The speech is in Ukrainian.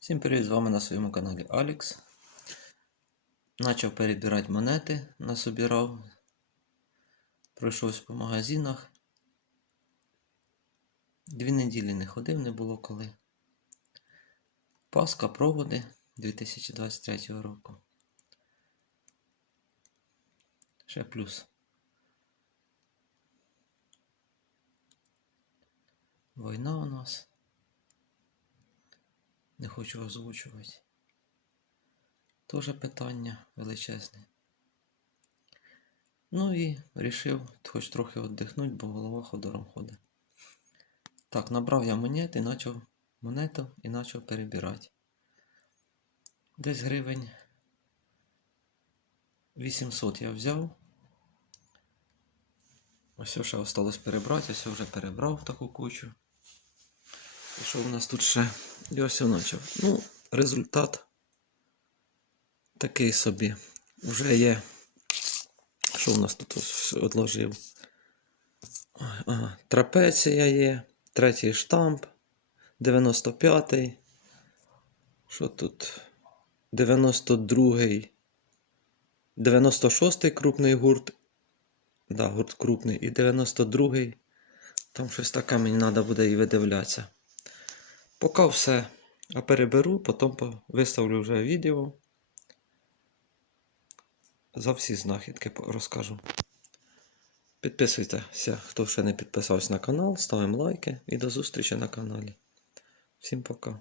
Всім привіт, з вами на своєму каналі Алікс. Начав перебирати монети, насобирав. Пройшовся по магазинах. Дві неділі не ходив, не було коли. Паска проводи 2023 року. Ще плюс. Війна у нас. Не хочу озвучувати. Тоже питання величезне. Ну і вирішив хоч трохи віддихнути, бо голова ходором ходить. Так, набрав я монет і почав монету і почав перебирати. Десь гривень 800 я взяв. Ось ще осталось перебрати, ось вже перебрав в таку кучу. Що в нас тут ще? І ось я. Ну, результат такий собі. Вже є. Що в нас тут ось одложив? Ага, трапеція є, третій штамп, 95-й. Що тут? 92-й. 96-й крупний гурт. Да, гурт крупний. І 92-й. Там щось таке мені треба буде і видивлятися. Поки все. А переберу, потім виставлю вже відео. За всі знахідки розкажу. Підписуйтеся, хто ще не підписався на канал, ставимо лайки і до зустрічі на каналі. Всім пока.